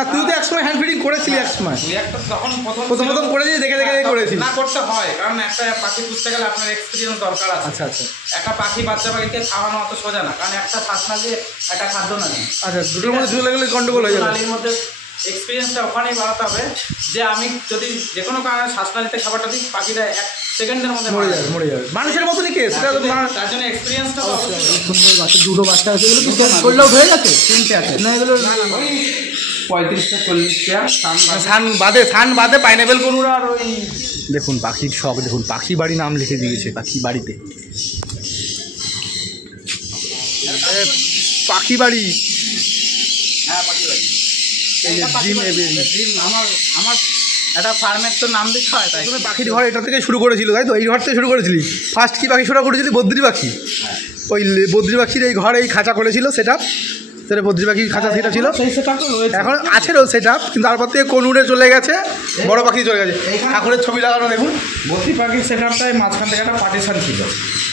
হ্যাঁ তুই তো একসময় হ্যান্ড ফিডিং করেছিলি একসময়। তুই একটা তখন প্রথম করেছিস, দেখে করেছিস। না করতে হয়, কারণ একটা পাখি পুষতে গেলে আপনার এক্সপিরিয়েন্স দরকার আছে। আচ্ছা। একটা পাখি বাচ্চা পাখিকে খাওয়ানো অত সোজা না, কারণ একটা শ্বাস না দিয়ে একটা খাদ্য না। আচ্ছা, দুটোর মধ্যে চলে গেলে গন্ডগোল হয়ে যাবে। নালীর মধ্যে এক্সপিরিয়েন্সটা ওখানেই বাড়াতে হবে যে আমি যদি যে কোনো কারণে শ্বাসনালীতে খাবারটা দিই, পাখিটা 1 সেকেন্ডের মধ্যে মরে যাবে। মানুষের মতনই কেস, তার জন্য এক্সপিরিয়েন্সটা সুন্দর বাচ্চা, দুটো বাচ্চা আছে, এগুলো কি করলেও হয়ে গেছে? 3টে আছে না, এগুলো 35টা 40টা সান বাদে পাইনাপেল কোনুরা আর ওই দেখুন পাখির শখ, দেখুন পাখি বাড়ি নাম লিখে দিয়েছে পাখি বাড়িতে। পাখি বাড়ি, হ্যাঁ পাখি বাড়ি। এই যে ড্রিম আমার একটা ফার্মের তো নাম দিতে হয়, তাই তুমি পাখির ঘর এটা থেকে শুরু করেছিল, তাই তো? এই ঘর থেকে শুরু করেছিলি ফার্স্ট? কি পাখি শুরু করেছিলি? বদ্রি পাখি। ওই বদ্রি পাখির এই ঘর, এই খাঁচা করেছিল সেটা বদ্রি পাখির খাঁচা সেটা ছিল, এখন আছে রোজ সেটা, কিন্তু তারপর থেকে কোন উড়ে চলে গেছে, বড় পাখি চলে গেছে। ঠাকুরের ছবি লাগানো দেখুন। বদ্রি পাখির সেটআপটায় মাঝখান থেকে একটা পার্টিশন ছিল।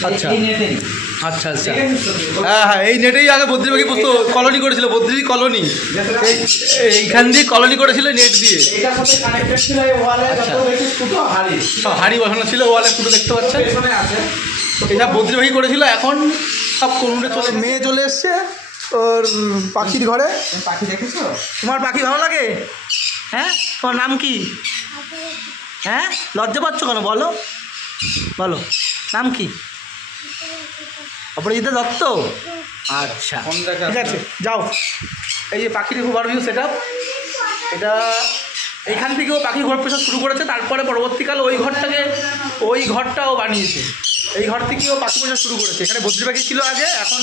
আচ্ছা আচ্ছা। হ্যাঁ, এই নেটেই আগে বদ্রি পাখি পুষতো, কলোনি করেছিল, বদ্রি কলোনি। এইখান দিয়ে কলোনি করেছিল নেট দিয়ে। সব হাড়ি বসানো ছিল ওয়ালে, ফুটো দেখতে পাচ্ছেন। এইসব বদ্রি পাখি করেছিল, এখন সব কোনুরে মেয়ে চলে এসছে ওর পাখির ঘরে। পাখি দেখেছো? তোমার পাখি ভালো লাগে? হ্যাঁ, তোমার নাম কি? হ্যাঁ, লজ্জা পাচ্ছ কেন? বলো নাম কি? অপরাজিতা দত্ত। আচ্ছা ঠিক আছে, যাও। এই যে পাখির ওভারভিউ সেটআপ, এটা এইখান থেকেও পাখি ঘর পোষা শুরু করেছে, তারপরে পরবর্তীকালে ওই ঘরটাও বানিয়েছে। এই ঘর থেকেও পাখি পোষা শুরু করেছে। এখানে বদ্রি পাখি ছিল আগে, এখন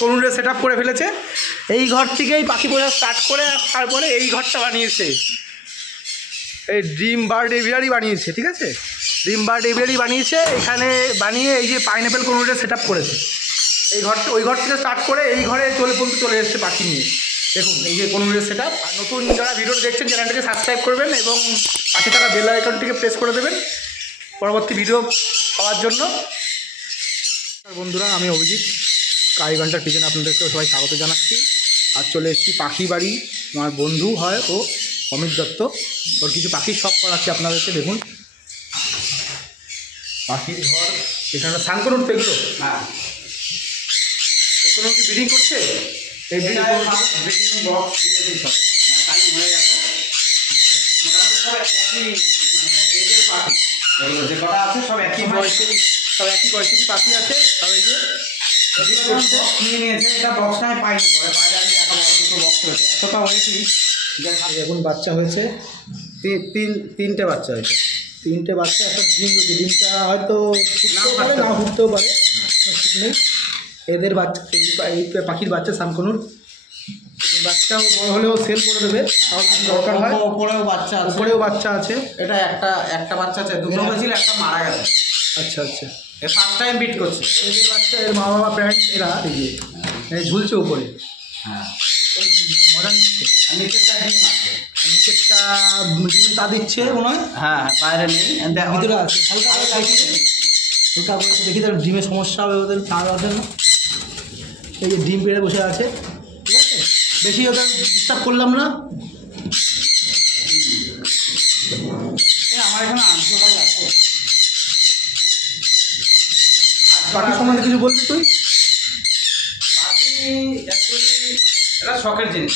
কোনুরে সেটআপ করে ফেলেছে। এই ঘর থেকেই পাখি পোষা স্টার্ট করে তারপরে এই ঘরটা বানিয়েছে। এই ড্রিম বার্ড এভিয়ারি বানিয়েছে, ঠিক আছে? ড্রিম বার্ড এভিয়ারি বানিয়েছে, এখানে বানিয়ে এই যে পাইনাপেল কোনুরে সেটআপ করেছে। ওই ঘর থেকে স্টার্ট করে এই ঘরে চলে এসছে পাখি নিয়ে। দেখুন এই যে কোনুরের সেটআপ। আর নতুন যারা ভিডিওটা দেখছেন চ্যানেলটাকে সাবস্ক্রাইব করবেন এবং পাশে থাকা বেল আইকনটিকে প্রেস করে দেবেন পরবর্তী ভিডিও পাওয়ার জন্য। বন্ধুরা, আমি অভিজিৎ, কালীঘণ্টার পিছনে আপনাদেরকে সবাই স্বাগত জানাচ্ছি। আর চলে এসেছি পাখি বাড়ি। আমার বন্ধু হয় ও অমিত দত্ত, ওর কিছু পাখির শখ করাচ্ছি আপনাদেরকে। দেখুন পাখির ঘর, এখানে স্নান করুন তো এগুলো। হ্যাঁ, এগুলো কি ব্রিডিং করছে? এই ব্রিডিং বক্স দিয়েছি সব, মানে টাইম হয়ে গেছে। আচ্ছা, মোটামুটি সব একই এজের পাখি, যে কটা আছে সব একই বয়সেরই পাখি আছে। তবে এই যে নিয়ে নিয়েছে, এটা বক্স আমি পাইনি, পরে বাইরে আমি দেখা বড় দুটো বক্স হয়েছে, এতটা হয়েছি। এখন বাচ্চা হয়েছে তিনটে বাচ্চা হয়েছে। তিনটে বাচ্চা, একটা ডিম হয়েছে। ডিমটা হয়তো না ফুটতেও পারে, ঠিক নেই। এদের বাচ্চা, এই পাখির বাচ্চা সানকনুর বাচ্চাও বড় হলেও সেল করে দেবে, দরকার হয়। উপরেও বাচ্চা আছে। এটা একটা বাচ্চা আছে, দুটো হয়েছিল, একটা মারা গেছে। আচ্ছা আচ্ছা, ফার্স্ট টাইম বিট করছে। এদের বাচ্চা, এর মা বাবা প্যারেন্টস এরা ঝুলছে উপরে। হ্যাঁ, মজা নিচ্ছে। আর নিচেরটা ডিম আছে, নিচেরটা ডিমে তা দিচ্ছে মনে হয়। হ্যাঁ বাইরে নেই, ভিতরে আছে হালকা করে দেখি, তার ডিমের সমস্যা হবে, ওদের তার আছে না। এই যে ডিম পেড়ে বসে আছে, ঠিক আছে? বেশি ওদের ডিস্টার্ব করলাম না। আমার এখানে আনসোলাই আছে। পাখি সম্বন্ধে কিছু বলবি তুই? পাখি অ্যাকচুয়ালি এটা শখের জিনিস,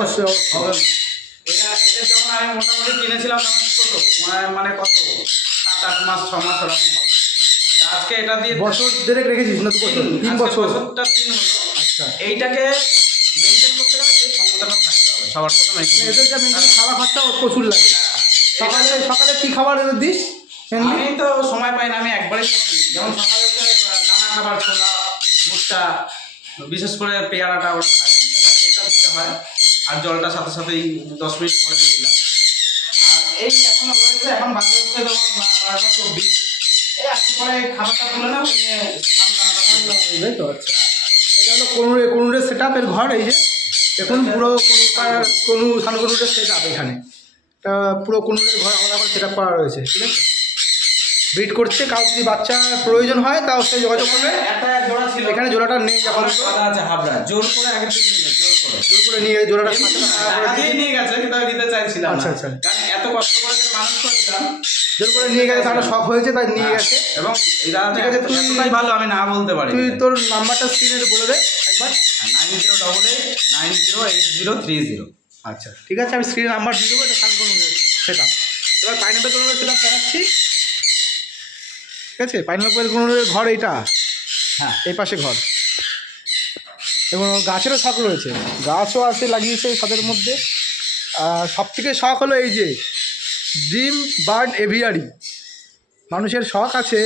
অবশ্যই। এদের যখন আমি মোটামুটি কিনেছিলাম তখন ছোট, মানে কত 7-8 মাস 6 মাস ওরকম হবে। আজকে এটা দিয়ে বছর দেড়েক রেখেছিস না? 3 বছর। বছরটা 3 হলো। আচ্ছা, এইটাকে মেনটেন করতে গেলে সেই ক্ষমতাটা থাকতে হবে সবার প্রথমে। এদেরকে খাবার খরচা প্রচুর লাগে। সকালে কি খাবার এদের দিস? আমি তো সময় পাই না, আমি একবারে সব দিই। যেমন সকালে দানা খাবার, ছোলা, ভুট্টা, বিশেষ করে পেয়ারাটা ওরা খায়, এটা দিতে হয়। আর জলটা সাথে সাথেই 10 মিনিট পরে দিয়ে দিলাম। আর এই এখনো রয়েছে, এখন বাজে হচ্ছে তোমার 12:24। এই একটু পরে খাবারটা তুলে নেব, নিয়ে তো আচ্ছা, এটা হলো কোনুরের সেটআপ। এর ঘর এই যে দেখুন, পুরো সানকনুরের সেটআপ। এখানে এটা পুরো কোনুরের ঘর আলাদা করে সেটআপ করা রয়েছে, ঠিক আছে? ব্রিড করছে, কারো যদি বাচ্চা প্রয়োজন হয় তাও সে যোগাযোগ করবে। একটা জোড়া ছিল, এখানে জোড়াটা নেই, যখন কথা আছে হাবড়া, জোর করে আগের থেকে জোর করে জোর করে নিয়ে গেছে জোড়াটা টাকা দিয়ে নিয়ে গেছে, কিন্তু আমি দিতে চাইছিলাম না। আচ্ছা, আচ্ছা। কারণ এত কষ্ট করে যে মানুষ করেছিলাম, জোর করে নিয়ে গেছে, তাহলে শখ হয়েছে তাই নিয়ে গেছে। এবং এই দাদা ঠিক আছে, তুই- এতটাই ভালো, আমি না বলতে পারি। তুই তোর নাম্বারটা স্ক্রিনে বলে দে একবার। 9088908030। আচ্ছা ঠিক আছে, আমি স্ক্রিনে নাম্বার দিয়ে দেবো, এটা সানকোন সেট আপ। এবার পাইনাপেল কোনোর সেট আপ দেখাচ্ছি। ঠিক আছে, পাইনাপেল কোনোর ঘর এইটা, হ্যাঁ, এই পাশে ঘর, এবং গাছেরও শখ রয়েছে, গাছও আছে লাগিয়েছে এই ছাদের মধ্যে। আর সব থেকে শখ হলো এই যে ড্রিম বার্ড এভিয়ারি। মানুষের শখ আছে,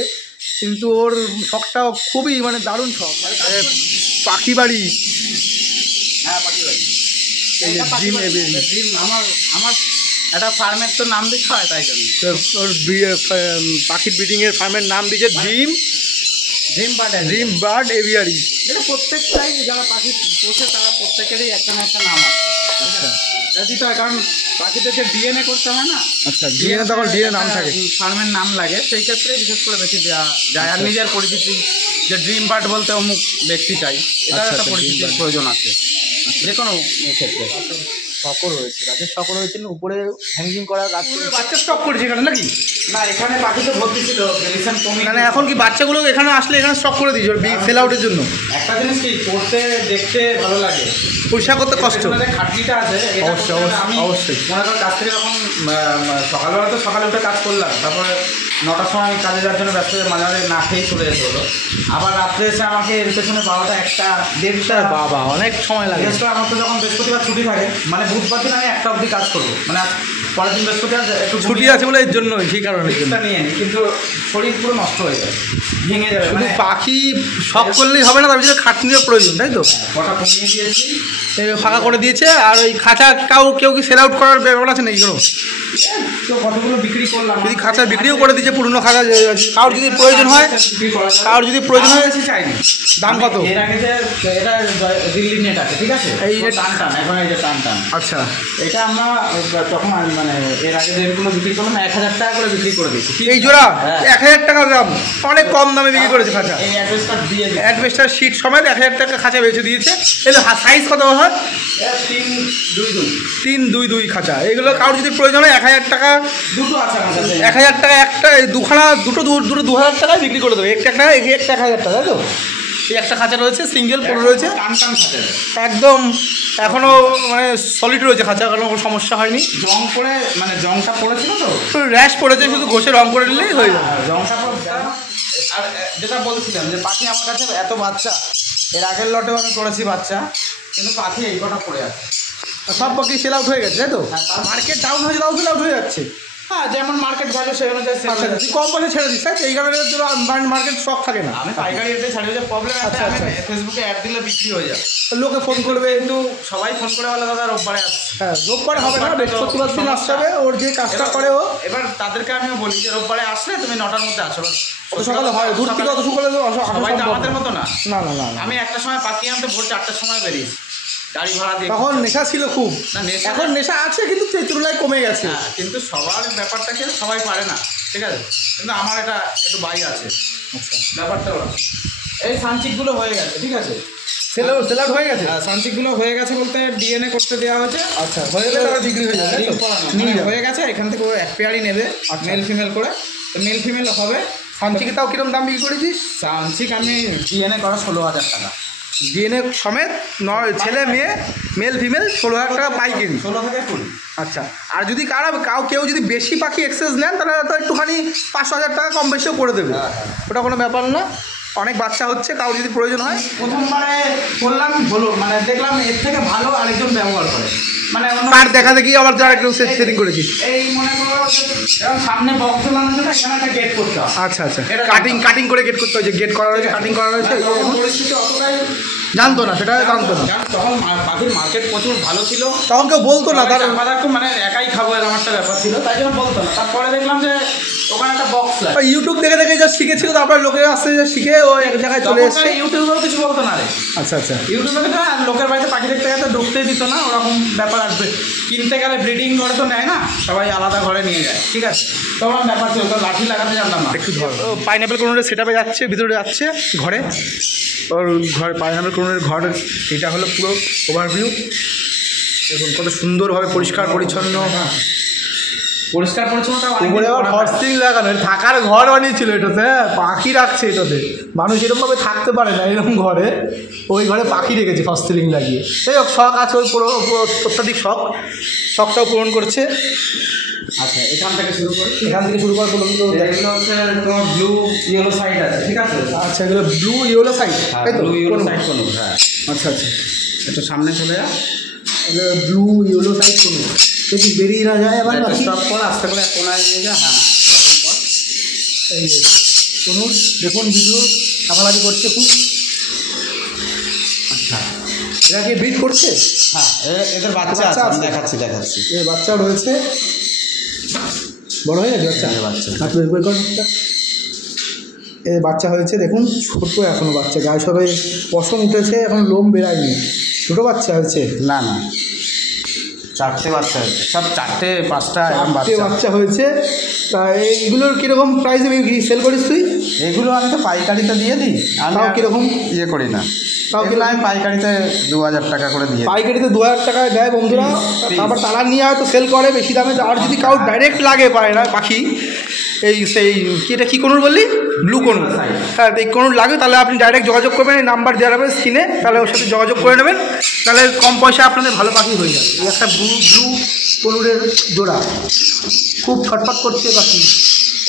কিন্তু ওর শখটা খুবই মানে দারুণ শখ, মানে পাখি বাড়ি, হ্যাঁ, পাখি বাড়ি। এই যে ড্রিম এভিয়ারি। ড্রিম আমার একটা ফার্মের তো নাম দিতে হয়, তাই জন্য ওর পাখির ব্রিডিংয়ের ফার্মের নাম দিয়েছে ড্রিম বার্ড এভিয়ারি। এটা প্রত্যেকটাই যারা পাখি পোষে তারা প্রত্যেকেরই একটা না একটা নাম আছে। আচ্ছা এটা দিতে হয়, কারণ পাখিদেরকে ডিএনএ করতে হয় না, আচ্ছা, ডিএনএ তখন ডিএনএ নাম থাকে। ফার্মের নাম লাগে, সেই ক্ষেত্রে বিশেষ করে বেশি দেওয়া যায়। আর নিজের পরিচিতি, যে ড্রিম বার্ড বলতে অমুক ব্যক্তি চাই, এটা আচ্ছা, একটা আচ্ছা, পরিচিতির dream bird। প্রয়োজন আছে যে কোনো ক্ষেত্রে। শখও রয়েছে, গাছের শখও রয়েছে, উপরে হ্যাঙ্গিং করা গাছ, বাচ্চা স্টক করেছে এখানে নাকি? না, এখানে পাখি তো ভর্তি ছিল, রিসেন্ট কমে। মানে এখন কি বাচ্চাগুলো এখানে আসলে এখানে স্টক করে দিয়েছে সেল আউটের জন্য? একটা জিনিস কি, করতে দেখতে ভালো লাগে, পরিষ্কার করতে কষ্ট। এর পেছনে যে খাটনিটা আছে, এটা অবশ্যই, করতে আমি অবশ্যই। মনে কর কাজ থেকে যখন সকালবেলা তো সকালে উঠে কাজ করলাম, তারপরে 9টার সময় আমি কাজে যাওয়ার জন্য ব্যস্ত হয়ে মাঝে মাঝে না খেয়েই চলে যেতে হলো। আবার রাত্রে এসে আমাকে এর পেছনে 12টা 1টা 1:30টা, বাবা অনেক সময় লাগে। বিশেষ করে আমার তো যখন বৃহস্পতিবার ছুটি থাকে, মানে বুধবার দিন আমি 1টা অবধি কাজ করবো, মানে পরের দিন বৃহস্পতিবার একটু ছুটি আছে বলে এর জন্য, সেই কারণে ছুটিটা নিয়ে নিই, কিন্তু শরীর পুরো নষ্ট হয়ে যায়, ভেঙে যাবে। শুধু মানে পাখি শখ করলেই হবে না, তার ভিতরে খাটনিরও প্রয়োজন, তাই তো? কটা কমিয়ে দিয়েছি, এই ফাঁকা করে দিয়েছে। আর ওই খাঁচা কেউ কি সেল আউট করার ব্যাপার আছে নাকি কোনো? তো কতগুলো বিক্রি করলাম। যদি খাঁচা বিক্রিও করে দিয়েছে, পুরনো খাঁচা, কারোর যদি প্রয়োজন হয়, কারোর যদি প্রয়োজন হয়, বেশি চাইনি। দাম কত? এর আগে যে এটা দিল্লি নেট আছে, ঠিক আছে, এই যে টান টান, এখন এই যে টান টান, আচ্ছা এটা আমরা তখন মানে এর আগে যেগুলো বিক্রি করলাম 1000 টাকা করে বিক্রি করে দিয়েছি। এই জোড়া হ্যাঁ। 1000 টাকা দাম, অনেক কম দামে বিক্রি করেছে খাঁচা। এই অ্যাড্রেসটা দিয়ে দিই। অ্যাডভেস্টার শীট সমেত 1000 টাকা খাঁচা বেচে দিয়েছে। এগুলো সাইজ কত হয়? 322 322 খাঁচা। এগুলো কারোর যদি প্রয়োজন হয় 1000 টাকা, দুটো আছে আমার কাছে। 1000 টাকা একটা, দুখানা দুটো 2000 টাকায় বিক্রি করে দেবে। একটা 1000 টাকা, তাই তো? এই একটা খাঁচা রয়েছে, সিঙ্গেল পড়ে রয়েছে, টান টান খাতে একদম এখনও মানে সলিড রয়েছে খাঁচা, কোনো সমস্যা হয়নি। জং পড়ে, মানে জংটা পড়েছিল তো, র্যাশ পড়েছে, শুধু ঘষে রং করে নিলেই হয়ে যাবে। জংটা পড়ে। আর যেটা বলছিলাম যে পাখি আমার কাছে এত বাচ্চা, এর আগের লটেও আমি করেছি বাচ্চা, কিন্তু পাখি এই কটা পড়ে আছে। সব পাখি সেল আউট হয়ে গেছে, তাই তো? মার্কেট ডাউন হয়ে যাওয়া সেল আউট হয়ে যাচ্ছে। হ্যাঁ, যেমন মার্কেট ভ্যালু সেই অনুযায়ী sell আচ্ছা, হয়ে তুই কম পয়সা ছেড়ে দিস, তাই তো? এই কারণে মার্কেট স্টক থাকে না। আমি পাইকারি রেটে ছাড়ি, যে প্রবলেম আছে, আচ্ছা, আমি আচ্ছা। ফেসবুকে অ্যাড দিলে বিক্রি হয়ে যাবে। লোকে ফোন করবে, কিন্তু সবাই ফোন করে বলে দাদা রোববারে আসছে। হ্যাঁ, রোববার হবে না, বৃহস্পতিবার দিন আসতে হবে। ওর যে কাজটা করে ও, এবার তাদেরকে আমিও বলি যে রোববারে আসলে তুমি 9টার মধ্যে আসো। অত সকালে হয়, দূর থেকে অত সকালে তো আসা সবাই তো সম্ভব আমাদের না। মতো না। না না না না। আমি একটা সময় পাখি আনতে ভোর 4টার সময় বেরিয়েছি, গাড়ি ভাড়া দিয়ে। তখন নেশা ছিল খুব, না, নেশা এখন নেশা আছে কিন্তু সেই তুলনায় কমে গেছে। হ্যাঁ, কিন্তু সবার ব্যাপারটাকে সবাই পারে না, ঠিক আছে, কিন্তু আমার এটা একটু বাই আছে। আচ্ছা, ব্যাপারটা ওরা এই সানচিকগুলো হয়ে গেছে, ঠিক আছে, সেল আউট হয়ে গেছে। সানচিকগুলো হয়ে গেছে বলতে ডিএনএ করতে দেওয়া হয়েছে। আচ্ছা, হয়ে গেলে তারা বিক্রি হয়ে যাবে, তাই তো? নিয়ে যাবে। হয়ে গেছে, এখান থেকে ও এক পেয়ারই নেবে, আচ্ছা। মেল ফিমেল করে। তো মেল ফিমেল হবে। সানচিকে তাও কিরম দাম বিক্রি করেছিস? সানচিক আমি ডিএনএ করা 16,000 টাকা, ডিএনএ সমেত, ছেলে মেয়ে মেল ফিমেল 16,000 টাকা পাইকারি। 16 থেকে 20। আচ্ছা, আর যদি কেউ যদি বেশি পাখি এক্সেস নেন, তাহলে তো একটুখানি 500,000 টাকা কম বেশিও করে দেবে, ওটা কোনো ব্যাপার না। অনেক বাচ্চা হচ্ছে, কারোর যদি প্রয়োজন হয়। প্রথমবারে বললাম মানে দেখলাম এর থেকে ভালো আরেকজন ব্যবহার করে, মানে কার দেখা দেখি আবার যারা একটু সেটিং করেছি। এই মনে করো এরকম সামনে বক্স ঝোলানোর জন্য এখানে একটা গেট করতে হবে। আচ্ছা আচ্ছা, কাটিং করে গেট করতে হয়েছে, গেট করা রয়েছে, কাটিং করা রয়েছে। তখন পরিস্থিতি অতটাই জানতো না, সেটা জানতো না। তখন পাখির মার্কেট প্রচুর ভালো ছিল, তখন কেউ বলতো না, তার চাপা থাকতো, মানে একাই খাবো এরকম একটা ব্যাপার ছিল, তাই জন্য বলতো না। তারপরে দেখলাম যে ওখানে একটা বক্স লাগে। ইউটিউব দেখে দেখে যা শিখেছিল, তারপরে লোকে আসতে যা শিখে ও এক জায়গায় চলে এসছে। ইউটিউবেও কিছু বলতো না রে, আচ্ছা আচ্ছা। ইউটিউবে কিন্তু লোকের বাড়িতে পাখি দেখতে গেলে ঢুকতেই দিত না, ওরকম ব্যাপার আসবে। কিনতে গেলে ব্রিডিং ঘরে তো নেয় না, সবাই আলাদা ঘরে নিয়ে যায়, ঠিক আছে, তখন ব্যাপার ছিল, তো লাঠি লাগাতে জানতাম না। একটু ধর পাইনাপেল কোনোর সেট আপে যাচ্ছে, ভিতরে যাচ্ছে ঘরে, ওর ঘর পাইনাপেল কোনোর ঘর। এটা হলো পুরো ওভারভিউ। দেখুন কত সুন্দরভাবে পরিষ্কার পরিচ্ছন্ন, পরিষ্কার পরিচ্ছন্নতা উপরে আবার ফরসিং লাগানো, থাকার ঘর বানিয়েছিল এটাতে। পাখি রাখছে এটাতে, মানুষ এরকমভাবে থাকতে পারে না এরকম ঘরে, ওই ঘরে পাখি রেখেছে ফরসিলিং লাগিয়ে। এই হোক, শখ আছে ওই পুরো অত্যাধিক শখটাও পূরণ করছে। আচ্ছা, এখান থেকে শুরু করি। এখান থেকে শুরু করার বলুন তো। এগুলো হচ্ছে তোমার ব্লু ইয়েলো সাইড আছে, ঠিক আছে। আচ্ছা, এগুলো ব্লু ইয়েলো সাইড, তাই তো? ব্লু ইয়েলো সাইড কোনো, হ্যাঁ। আচ্ছা আচ্ছা, একটু সামনে চলে যা, এগুলো ব্লু ইয়েলো সাইড কোনো যদি বেরিয়ে না যায় আবার পাখি। স্টপ কর, আস্তে করে কোনায় নিয়ে যা, হ্যাঁ এরকম কর। এই যে কোনো দেখুন ভিডিও লাফালাফি করছে খুব। আচ্ছা, এরা কি ব্রিড করছে? হ্যাঁ এদের বাচ্চা আছে, আমি দেখাচ্ছি। এই বাচ্চা রয়েছে, বড় হয়ে গেছে বাচ্চা। বাচ্চা হাত বের করে কর বাচ্চা। এই বাচ্চা হয়েছে দেখুন, ছোট এখনো বাচ্চা, গায়ে সবে পশম উঠেছে, এখন লোম বেরায়নি, ছোট বাচ্চা হয়েছে। না না, 4টে বাচ্চা হয়েছে, সব 4টে 5টা এরকম 4টে বাচ্চা। বাচ্চা হয়েছে। তা এইগুলোর কীরকম প্রাইসে সেল করিস তুই? এগুলো আমি তো পাইকারিতে দিয়ে দিই, আমি তাও কীরকম? ইয়ে করি না, তাও এগুলো আমি পাইকারিতে 2000 টাকা করে দিয়ে দিই। পাইকারিতে 2000 টাকায় দেয় বন্ধুরা, Piece. আবার তারা নিয়ে হয়তো সেল করে বেশি দামে। আর যদি কারোর ডাইরেক্ট লাগে পায় না পাখি, এই সেই এটা কী কোনুর বললি? ব্লু কোনুর। হ্যাঁ, এই কোনুর লাগে তাহলে আপনি ডাইরেক্ট যোগাযোগ করবেন, এই নাম্বার দেওয়া হবে স্ক্রিনে, তাহলে ওর সাথে যোগাযোগ করে নেবেন, তাহলে কম পয়সা আপনাদের ভালো পাখি হয়ে যাবে। এই একটা ব্লু কোনুরের জোড়া, খুব ছটফট করছে পাখি।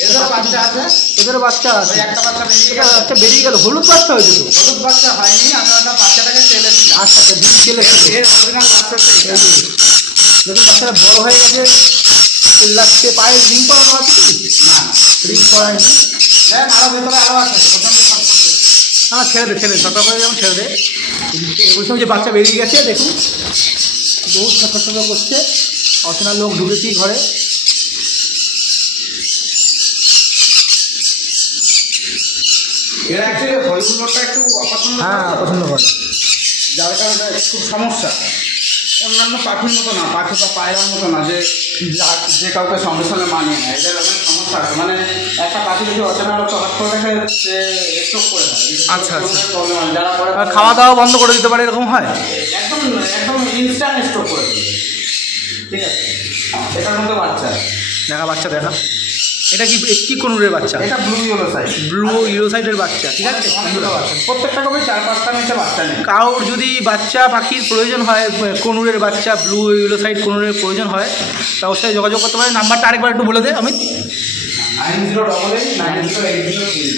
এদেরও বাচ্চা আছে, এদেরও বাচ্চা আছে। ওই একটা বাচ্চা বেরিয়ে এটা গেল। একটা বেরিয়ে গেল, হলুদ বাচ্চা হয়েছে তো? হলুদ বাচ্চা হয়নি, আমি ওটা বাচ্চাটাকে চেলেছিলাম। আচ্ছা আচ্ছা, ডিম চেলেছিল। এর অরিজিনাল বাচ্চা হচ্ছে এটা। দেখুন বাচ্চারা বড় হয়ে গেছে, লাগছে। পায়ে রিং করানো আছে কি? না, রিং করায়নি। দেখ আরো ভেতরে আরো আছে, প্রথমে সব করতে। না, ছেড়ে দে, সরকার করে যেমন ছেড়ে দে। বলছিলাম যে বাচ্চা বেরিয়ে গেছে, দেখুন বহু ছটফট করছে, অচেনা লোক ঢুকেছি ঘরে। এরা অ্যাকচুয়ালি হরিগুলোটা একটু অপছন্দ হ্যাঁ, করে তো, পছন্দ করে। যার কারণে খুব সমস্যা। অন্যান্য পাখির মতো না, পাখি বা পায়রার মতো না যে যে কাউকে সঙ্গে সঙ্গে মানিয়ে নেয়, এদের অনেক সমস্যা আছে। মানে একটা পাখি যদি অচেনা লোক হট করে দেখে, সে স্ট্রোক করে দেয়। আচ্ছা, আচ্ছা। প্রবলেম হয়, যারা করে আর খাওয়া দাওয়া বন্ধ করে দিতে পারে, এরকম হয়? একদম একদম ইনস্ট্যান্ট স্ট্রোক করে দেবে, ঠিক আছে। এটার মধ্যে বাচ্চা আছে। দেখা বাচ্চা দেখা, এটা কি কোনুরের বাচ্চা? এটা blue yellow side, blue yellow সাইডের বাচ্চা, ঠিক আছে। অনেকগুলো বাচ্চা, প্রত্যেকটা কবে 4-5টা নিচে বাচ্চা নেই। কারোর যদি বাচ্চা পাখির প্রয়োজন হয়, কোনুরের বাচ্চা ব্লু ইয়েলো সাইড কোনুরের প্রয়োজন হয়, তা ওর সাথে যোগাযোগ করতে পারে। নাম্বারটা আরেকবার একটু বলে দে আমি। 90889030।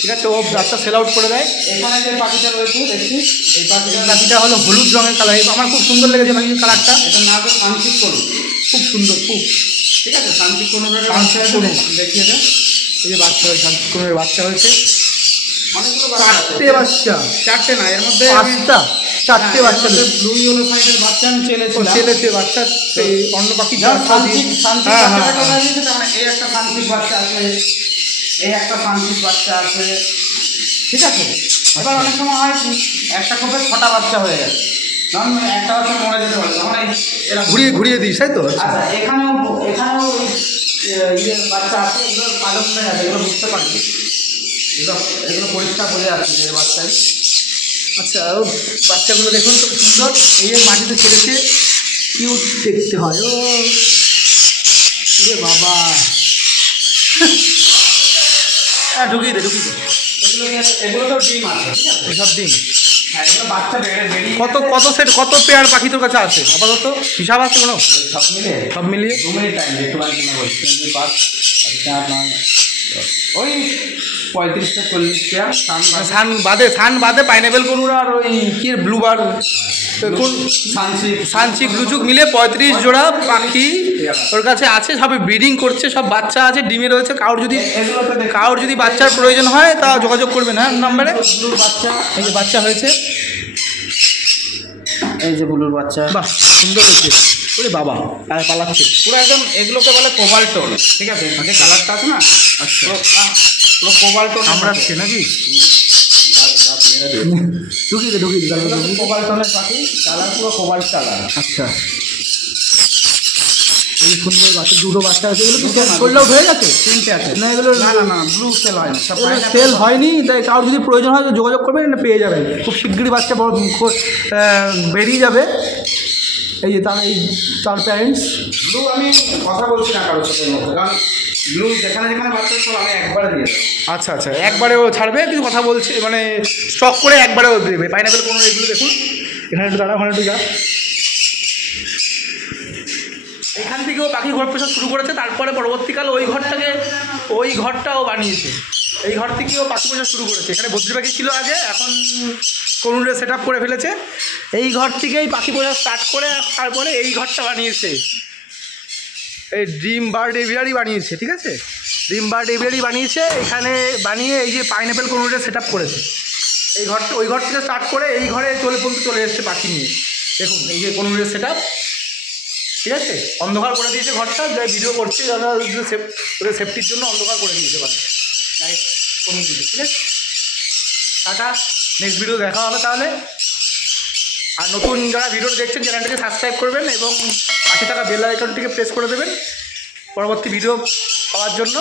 ঠিক আছে, ও বাচ্চা সেল আউট করে দেয়। এখানে যে পাখিটা রয়েছে দেখছিস, এই পাখিটা হলো হলুদ রঙের কালার, আমার খুব সুন্দর লেগেছে পাখির কালারটা, এটার নাম হচ্ছে সানচিক কোনু, খুব সুন্দর খুব। ঠিক আছে। সানচিক কোনু সানচিক কোনু। দেখিয়ে দে। এই যে বাচ্চা হয়েছে, কোনুরের বাচ্চা হয়েছে, অনেকগুলো বাচ্চা আছে। 4টে বাচ্চা। 4টে না, এর মধ্যে 5টা, 4টে বাচ্চা। ব্লু ইয়েলো সাইডের বাচ্চা আমি চেলেছিলাম। ছেলেছে বাচ্চা, সেই অন্য পাখি যেমন সানচিক হ্যাঁ হ্যাঁ বাচ্চাটাকে লাগিয়েছে, তার মানে এই একটা সানচিক বাচ্চা আছে, এই একটা সানচিক বাচ্চা আছে, ঠিক আছে। এবার অনেক সময় হয় কি, একটা কোপে 6টা বাচ্চা হয়ে গেছে, তখন একটা বাচ্চা মরে যেতে পারে, তখন এরা ঘুরিয়ে দিস, তাই তো? আচ্ছা, এখানেও বাচ্চা আছে, এগুলো পালক হয়ে আছে, এগুলো বুঝতে পারছি, এগুলো পরিষ্কার বোঝা যাচ্ছে যে বাচ্চাই। আচ্ছা, ও বাচ্চাগুলো দেখুন খুব সুন্দর, এই যে মাটিতে ছেড়েছে, কিউট দেখতে হয়। ও রে বাবা, হ্যাঁ ঢুকিয়ে দে। এগুলো তো ডিম আছে, ঠিক আছে। সব দিন হ্যাঁ, এগুলো বাচ্চা বেরিয়ে কত পেয়ার পাখি তোর কাছে আছে আপাতত? হিসাব আছে কোনো? সব মিলিয়ে সব মিলিয়ে 2 মিনিট টাইম দেখতে পারেন কিনা বলছি, 5 আপনার ওই 35-40 পেয়ার। সান বাদে পাইনাপেল কোনুর আর ওই কি ব্লুবার কোন সানচিক ব্লুচুক মিলে 35 জোড়া পাখি ওর কাছে আছে, সবে ব্রিডিং করছে, সব বাচ্চা আছে, ডিমে রয়েছে। কারোর যদি বাচ্চার প্রয়োজন হয় তা যোগাযোগ করবেন, হ্যাঁ নাম্বারে। ব্লুর বাচ্চা, এই যে বাচ্চা হয়েছে, এই যে ব্লুর বাচ্চা, বাহ সুন্দর হয়েছে। ওরে বাবা আর পালাচ্ছে। পুরো একদম এগুলোকে বলে কোবাল্ট টোন, ঠিক আছে, যে কালারটা আছে না আচ্ছা পুরো কোবাল্ট টোন কামড়াচ্ছে নাকি? ঢুকিয়ে কোবাল্ট টোনের পাখি, কালার পুরো কোবাল্ট কালার। আচ্ছা এই সুন্দর বাচ্চা, দুটো বাচ্চা আছে। এগুলো কি সেল করলেও হয়ে গেছে? 3টে আছে। না এগুলো না না না, ব্লু সেল হয়নি, সব সেল হয়নি, তাই কারোর যদি প্রয়োজন হয় তো যোগাযোগ করবেন, না পেয়ে যাবেন খুব শিগগিরই। বাচ্চা বড় বেরিয়ে যাবে। এই যে তার প্যারেন্টস। ব্লু আমি কথা বলছি না কারোর সাথে, কারণ ব্লু যেখানে যেখানে বাচ্চা সব আমি একবারে দিয়ে দেবো। আচ্ছা আচ্ছা, একবারেও ছাড়বে, কিন্তু কথা বলছে মানে স্টক করে একবারেও দেবে। পাইনাপেল কোনো এগুলো দেখুন, এখানে একটু দাঁড়া, ওখানে একটু যা। এখান থেকেও পাখি ঘর পেশা শুরু করেছে, তারপরে পরবর্তীকালে ওই ঘরটাও বানিয়েছে। এই ঘর থেকেও পাখি পোষা শুরু করেছে। এখানে বদ্রি পাখি ছিল আগে, এখন কোনুরে সেট আপ করে ফেলেছে। এই ঘর থেকেই পাখি পোষা স্টার্ট করে তারপরে এই ঘরটা বানিয়েছে। এই ড্রিম বার্ড এভিয়ারি বানিয়েছে, ঠিক আছে, ড্রিম বার্ড এভিয়ারি বানিয়েছে। এখানে বানিয়ে এই যে পাইনাপেল কোনুরে সেট আপ করেছে। ওই ঘর থেকে স্টার্ট করে এই ঘরে চলে এসছে পাখি নিয়ে। দেখুন এই যে কোনুরে সেট আপ, ঠিক আছে। অন্ধকার করে দিয়েছে ঘরটা, যাই ভিডিও করছে যারা ওদের সেফটির জন্য অন্ধকার করে দিয়েছে পারে, লাইট কমিয়ে দিয়েছে, ঠিক আছে। টাটা, নেক্সট ভিডিও দেখা হবে তাহলে। আর নতুন যারা ভিডিওটা দেখছেন চ্যানেলটাকে সাবস্ক্রাইব করবেন এবং পাশে থাকা বেল আইকনটিকে প্রেস করে দেবেন পরবর্তী ভিডিও পাওয়ার জন্য।